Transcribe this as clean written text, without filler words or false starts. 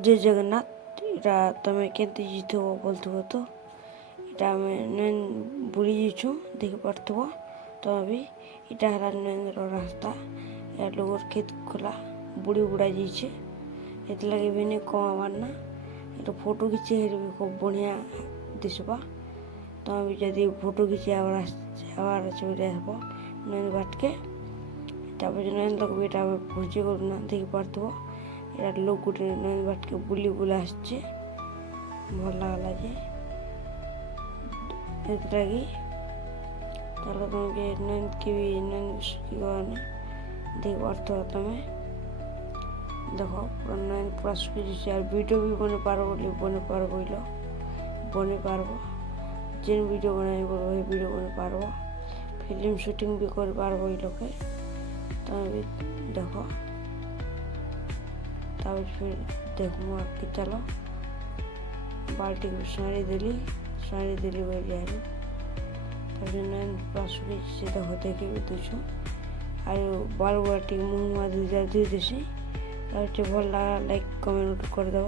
जय जगन्नाथ। इटा तुम केमती जीथो बोलथो तो इटा आम नैन बुड़ी जाइछु देखि पार्थो तुम भी। इटा है नैन रास्ता या लोग खेत खोला बुड़ी बुड़ा जाइए ये लगे भी नहीं कमाबार ना। ये फोटो खींचे भी खूब बढ़िया दिशा तुम भी जदि फोटो खींचे आवार चले आसब नैन बाट के नैन लगे ये भोजी करना देखि पार्थो। यार लोग गोटे नैन बाट के बुली बुला आसचे भल लगला जे लगी तुम नैन के भी नैन देख पार्थ तुम देख पूरा नैन पूरा सुखी और वीडियो भी बने पार बने पार बने पार जेन वीडियो बनाई वही वीडियो बने पार फिल्म शूटिंग भी कर पार लोके तुम भी देख तब फिर देखूँ आपके चलो बाल्टी को साड़ी दिली वही जाए तब नैन पूरा सुखी से देखो देखे भी दूसो और बाल गुड़ा मुँह धुई देसी भल लगा लाइक कमेंट कर देव।